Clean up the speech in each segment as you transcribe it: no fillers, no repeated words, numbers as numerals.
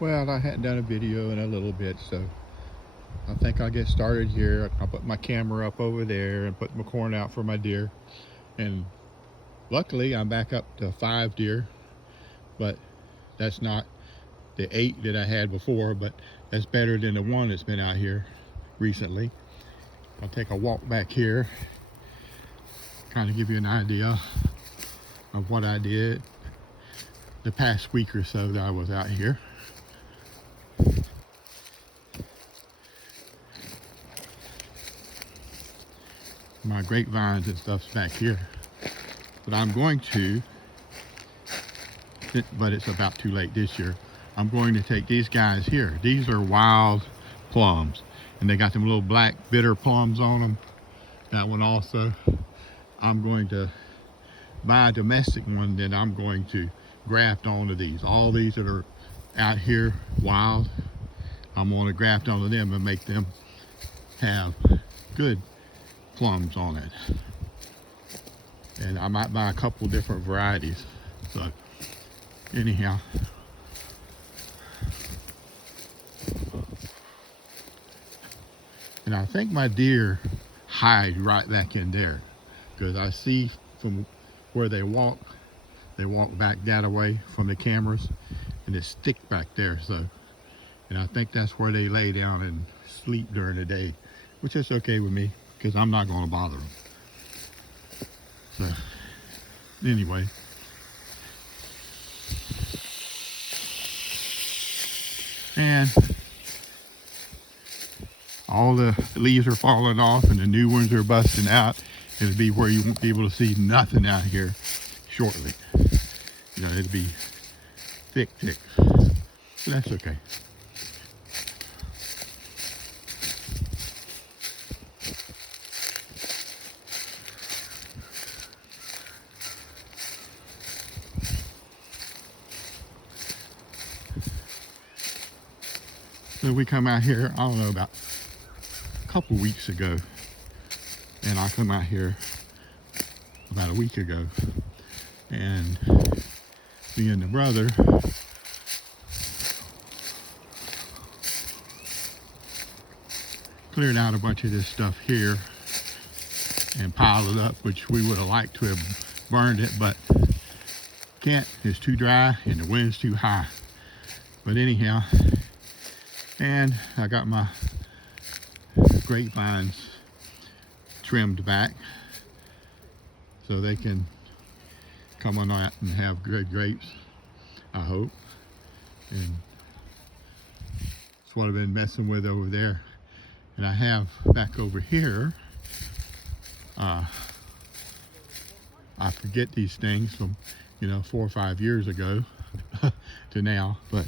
Well, I hadn't done a video in a little bit, so I think I'll get started here. I'll put my camera up over there and put my corn out for my deer. And luckily, I'm back up to 5 deer, but that's not the 8 that I had before, but that's better than the one that's been out here recently. I'll take a walk back here, kind of give you an idea of what I did the past week or so that I was out here. My grapevines and stuff's back here, but I'm going to, but it's about too late this year. I'm going to take these guys here. These are wild plums, and they got them little black bitter plums on them. That one also. I'm going to buy a domestic one that I'm going to graft onto these. All these that are out here wild, I'm going to graft onto them and make them have good plums on it. And I might buy a couple different varieties. So anyhow, and I think my deer hide right back in there, because I see from where they walk back that away from the cameras, and it stick back there. So, and I think that's where they lay down and sleep during the day, which is okay with me because I'm not going to bother them. So anyway, and all the leaves are falling off and the new ones are busting out. It'll be where you won't be able to see nothing out here shortly. You know, it'll be thick. But that's okay. So we come out here, I don't know, about a couple weeks ago, and I come out here about a week ago, and me and the brother cleared out a bunch of this stuff here and piled it up, which we would have liked to have burned it, but can't. It's too dry and the wind's too high. But anyhow, and I got my grapevines trimmed back so they can come on out and have good grapes, I hope. And that's what I've been messing with over there. And I have back over here, I forget these things from, 4 or 5 years ago to now, but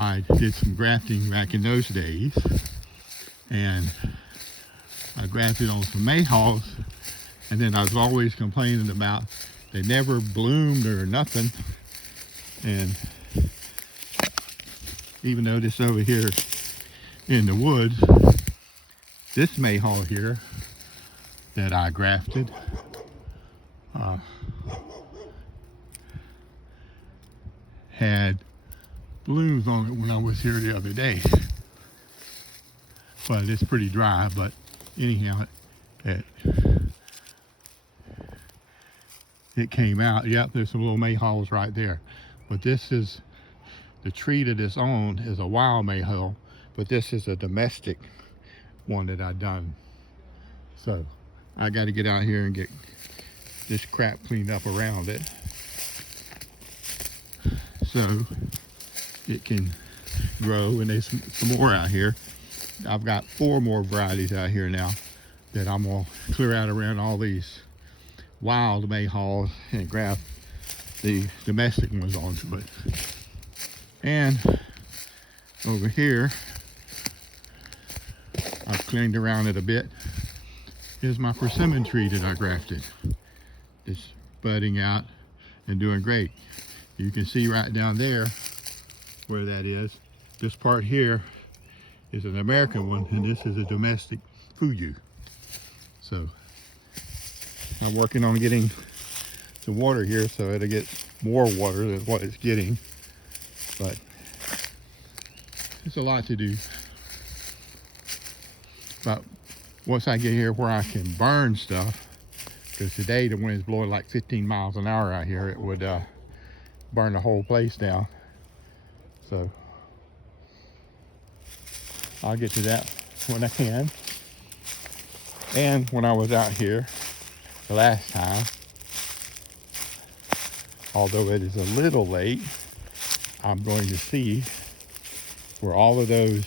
I did some grafting back in those days, and I grafted on some mayhaws, and then I was always complaining about they never bloomed or nothing. And even though this over here in the woods, this mayhaw here that I grafted, had blooms on it when I was here the other day. But it's pretty dry, but anyhow, it came out. Yep, there's some little mayhaws right there. But this is, the tree that it's on is a wild mayhaw, but this is a domestic one that I done. So I got to get out here and get this crap cleaned up around it, so it can grow. And there's some more out here. I've got 4 more varieties out here now that I'm gonna clear out around all these wild mayhaws and graft the domestic ones onto it. And over here, I've cleaned around it a bit. Here's my persimmon tree that I grafted. It's budding out and doing great. You can see right down there where that is. This part here is an American one, and this is a domestic Fuyu. So I'm working on getting some water here so it'll get more water than what it's getting. But It's a lot to do. But once I get here where I can burn stuff, because today the wind's blowing like 15 miles an hour out here, it would burn the whole place down. So I'll get to that when I can. And when I was out here the last time, although it is a little late, I'm going to see where all of those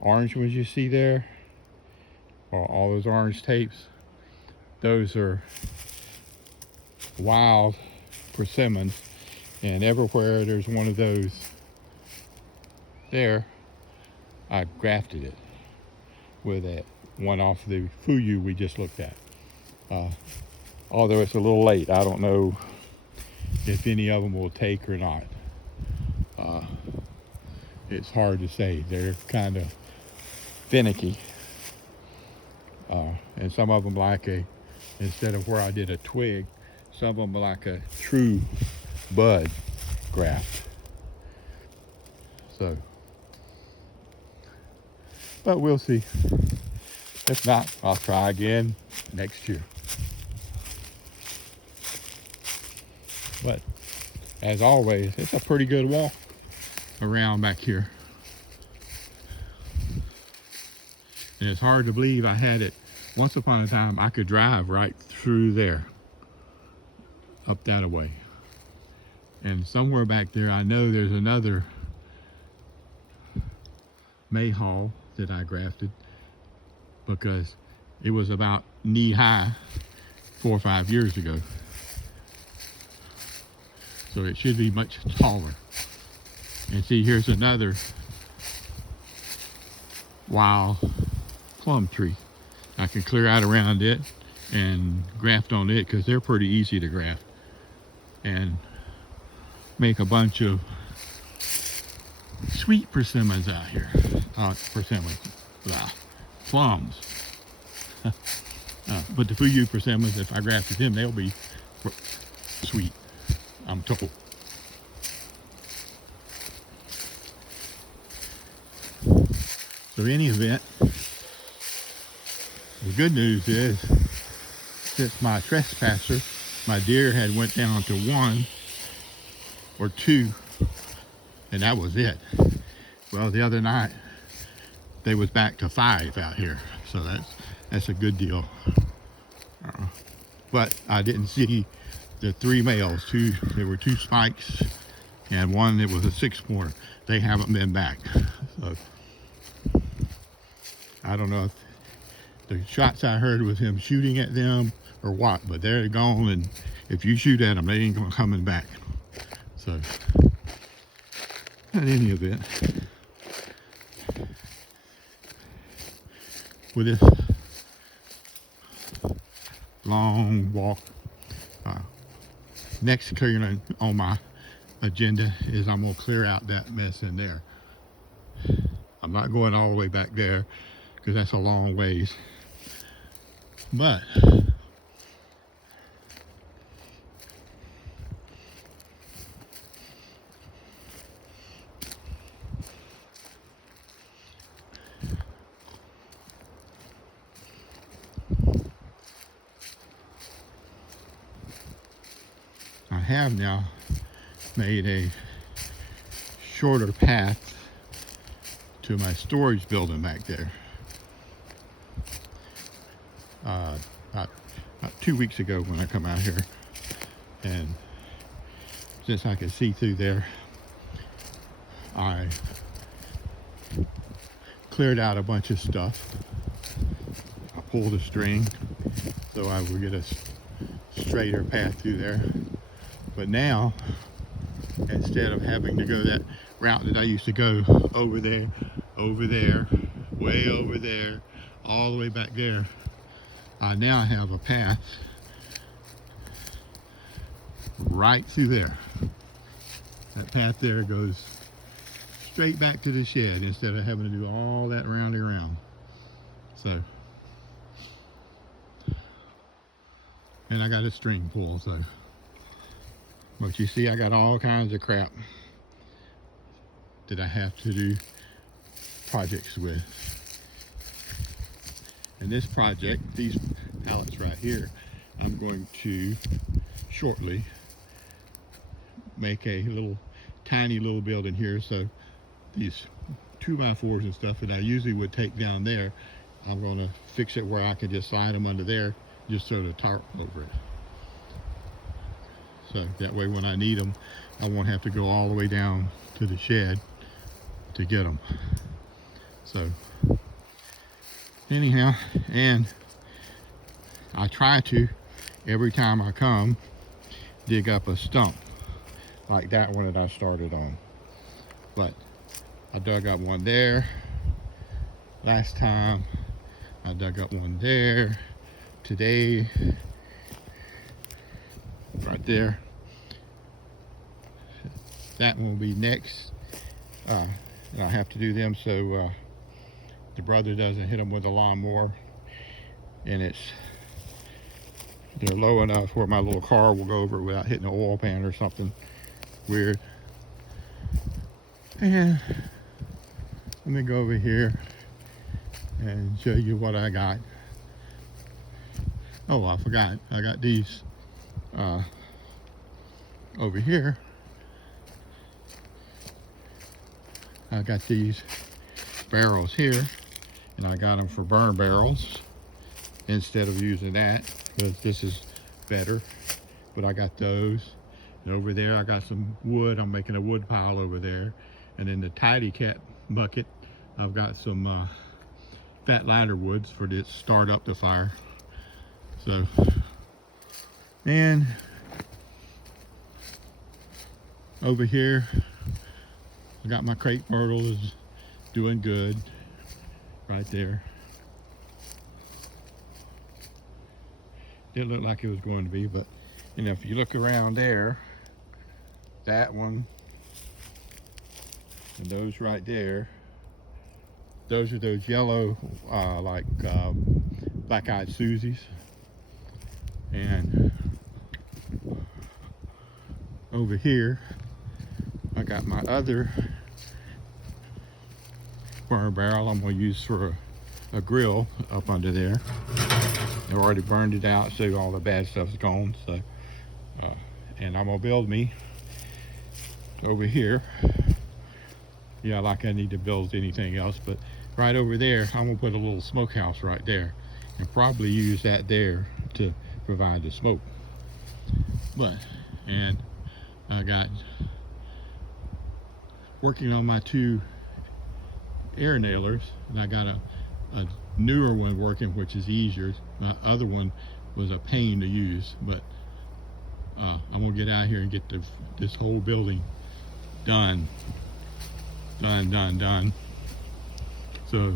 orange ones you see there, or all those orange tapes, those are wild persimmons, and everywhere there's one of those there, I grafted it with that one off the Fuyu we just looked at. Although it's a little late, I don't know if any of them will take or not. It's hard to say. They're kind of finicky. And some of them instead of where I did a twig, some of them are like a true bud graft. So, but we'll see. If not, I'll try again next year. But as always, it's a pretty good walk around back here. And it's hard to believe I had it. Once upon a time, I could drive right through there, up that way. And somewhere back there, I know there's another mayhaw that I grafted, because it was about knee high 4 or 5 years ago. So it should be much taller. And see, here's another wild plum tree. I can clear out around it and graft on it, because they're pretty easy to graft, and make a bunch of sweet persimmons out here. Persimmons, plums. But the Fuyu persimmons, if I grafted them, they'll be sweet, I'm told. So in any event, the good news is, since my trespasser, my deer had went down to 1 or 2, and that was it. Well, the other night, they was back to 5 out here. So that's a good deal. But I didn't see the 3 males. There were 2 spikes and one that was a 6-pointer. They haven't been back. So I don't know if the shots I heard was him shooting at them or what, but they're gone, and if you shoot at them, they ain't gonna coming back. So, in any event, with this long walk, next clearing on my agenda is I'm gonna clear out that mess in there. I'm not going all the way back there, because that's a long ways. But I have now made a shorter path to my storage building back there. About 2 weeks ago when I come out here, and since I could see through there, I cleared out a bunch of stuff. I pulled a string so I would get a straighter path through there. But now, instead of having to go that route that I used to go over there, way over there, all the way back there, I now have a path right through there. That path there goes straight back to the shed instead of having to do all that rounding around. So, and I got a string pull, so. But you see, I got all kinds of crap that I have to do projects with. And this project, these pallets right here, I'm going to shortly make a tiny little building here. So these 2x4s and stuff that I usually would take down there, I'm going to fix it where I can just slide them under there, just throw the tarp over it. So that way when I need them, I won't have to go all the way down to the shed to get them. So anyhow, and I try to, every time I come, dig up a stump like that one that I started on. But I dug up one there last time. I dug up one there today, right there. That one will be next. And I have to do them so the brother doesn't hit them with a lawnmower, and they're low enough where my little car will go over it without hitting an oil pan or something weird. And let me go over here and show you what I got. Oh, I forgot. I got these over here. I got these barrels here, and I got them for burn barrels instead of using that, because this is better. But I got those. And over there I got some wood. I'm making a wood pile over there. And in the Tidy Cat bucket, I've got some fat lighter woods for this start up the fire. So, and over here I got my crepe myrtle is doing good right there. Didn't look like it was going to be, but you know, if you look around there, that one and those right there, those are those yellow black-eyed Susies. And over here I got my other burn barrel I'm going to use for a grill up under there. I've already burned it out, so all the bad stuff's gone. So and I'm gonna build me over here, yeah, like I need to build anything else, but right over there I'm gonna put a little smokehouse right there and probably use that there to provide the smoke. But and I got working on my 2 air nailers, and I got a newer one working, which is easier. My other one was a pain to use, but I'm gonna get out here and get this whole building done. So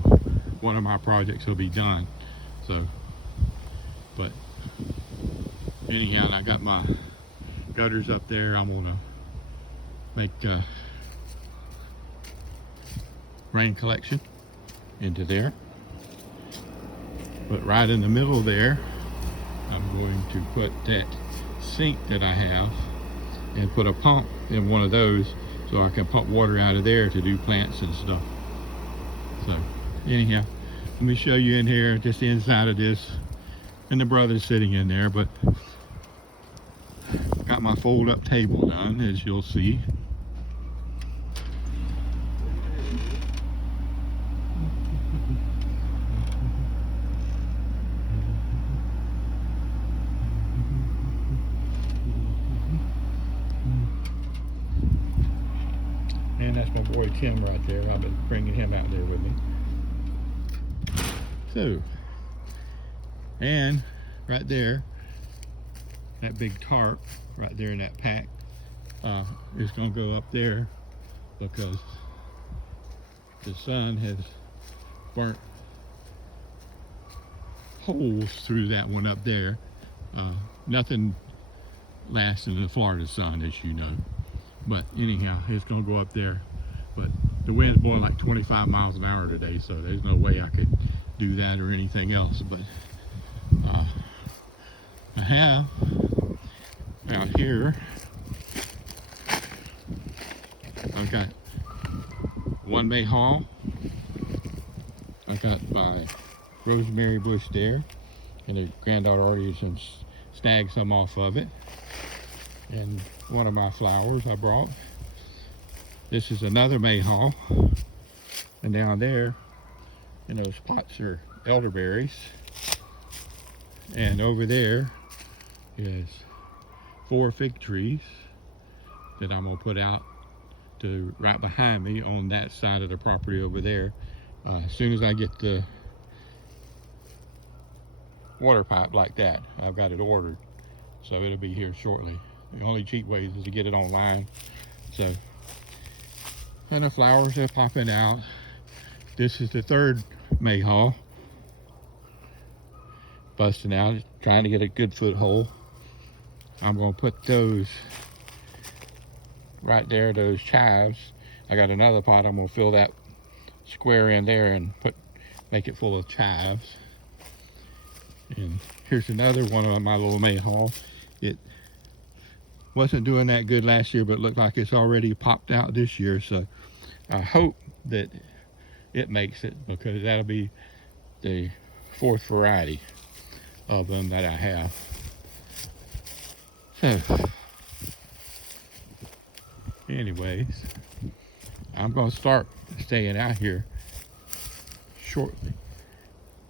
one of my projects will be done. So, but anyhow, I got my gutters up there. I'm gonna make rain collection into there. But right in the middle there, I'm going to put that sink that I have and put a pump in one of those so I can pump water out of there to do plants and stuff. So anyhow, let me show you in here, just the inside of this, and the brother's sitting in there. But got my fold up table done, as you'll see. And that's my boy Tim right there. I've been bringing him out there with me. So, and right there, that big tarp right there in that pack is going to go up there because the sun has burnt holes through that one up there. Nothing lasts in the Florida sun, as you know. But anyhow, it's gonna go up there. But the wind's blowing like 25 miles an hour today, so there's no way I could do that or anything else. But I have out here, I've got one mayhaw. I got my rosemary bush there, and the granddaughter already snagged some off of it. And one of my flowers I brought. This is another mayhaw, and down there in those pots are elderberries, and over there is 4 fig trees that I'm gonna put out to right behind me on that side of the property over there. As soon as I get the water pipe like that, I've got it ordered, so it'll be here shortly. The only cheap way is to get it online. So, and the flowers are popping out. This is the 3rd mayhaw, busting out, trying to get a good foothold. I'm gonna put those right there, those chives. I got another pot. I'm gonna fill that square in there and make it full of chives. And here's another one of my little mayhaw. It wasn't doing that good last year, but it looked like it's already popped out this year, so I hope that it makes it, because that'll be the 4th variety of them that I have. So anyways, I'm gonna start staying out here shortly,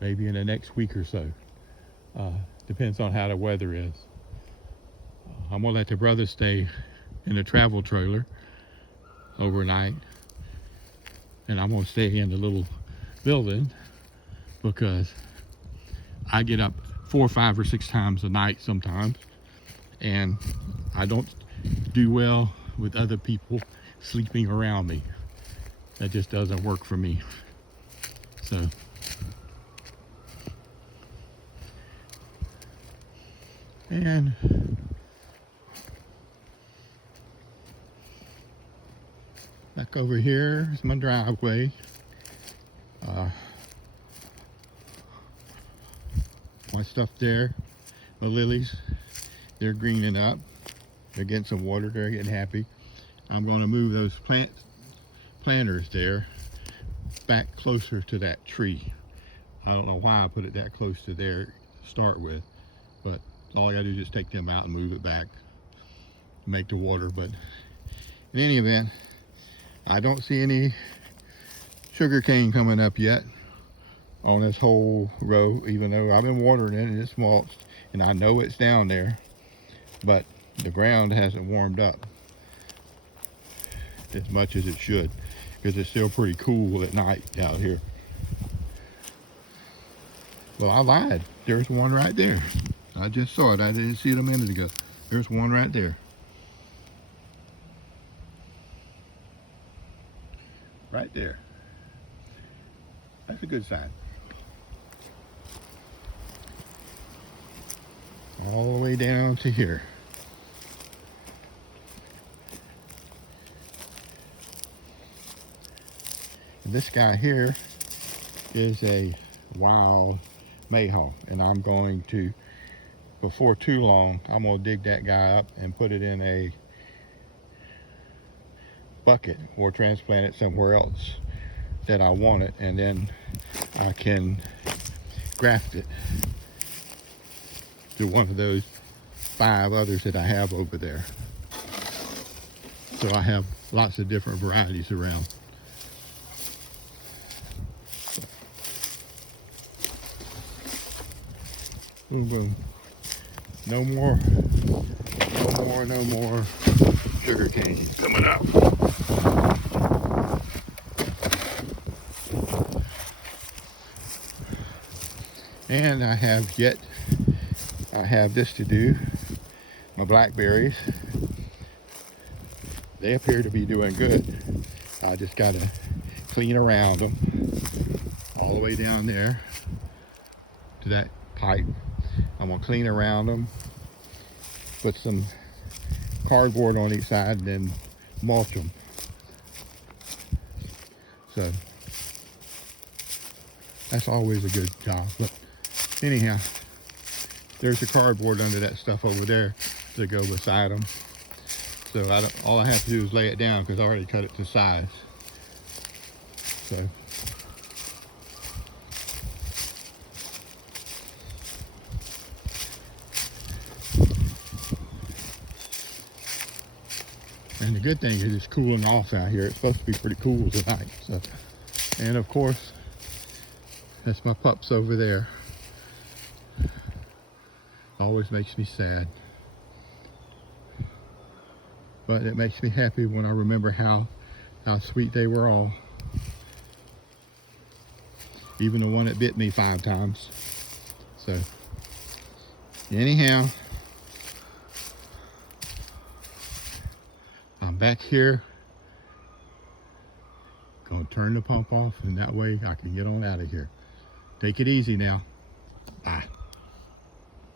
maybe in the next week or so. Depends on how the weather is. I'm gonna let the brothers stay in the travel trailer overnight, and I'm gonna stay in the little building because I get up 4, 5, or 6 times a night sometimes, and I don't do well with other people sleeping around me. That just doesn't work for me. So and back over here is my driveway. My stuff there, the lilies, they're greening up. They're getting some water, they're getting happy. I'm going to move those planters there back closer to that tree. I don't know why I put it that close to there to start with, but all I gotta do is just take them out and move it back, make the water. But in any event, I don't see any sugar cane coming up yet on this whole row, even though I've been watering it and it's mulched, and I know it's down there, but the ground hasn't warmed up as much as it should, because it's still pretty cool at night out here. Well, I lied. There's one right there. I just saw it. I didn't see it a minute ago. There's one right there. Right there. That's a good sign. All the way down to here. And this guy here is a wild mayhaw, and I'm going to, before too long, I'm going to dig that guy up and put it in a bucket or transplant it somewhere else that I want it, and then I can graft it to one of those 5 others that I have over there. So I have lots of different varieties around. Boom, boom. No more sugar cane coming up. And I have this to do. My blackberries, they appear to be doing good. I just gotta clean around them all the way down there to that pipe. I'm gonna clean around them, put some cardboard on each side, and then mulch them. So that's always a good job. But anyhow, there's the cardboard under that stuff over there to go beside them. So all I have to do is lay it down, because I already cut it to size. So and the good thing is it's cooling off out here. It's supposed to be pretty cool tonight. So, and of course, that's my pups over there. Always makes me sad. But it makes me happy when I remember how sweet they were all. Even the one that bit me 5 times. So, anyhow, I'm back here. Gonna turn the pump off, and that way I can get on out of here. Take it easy now. Bye.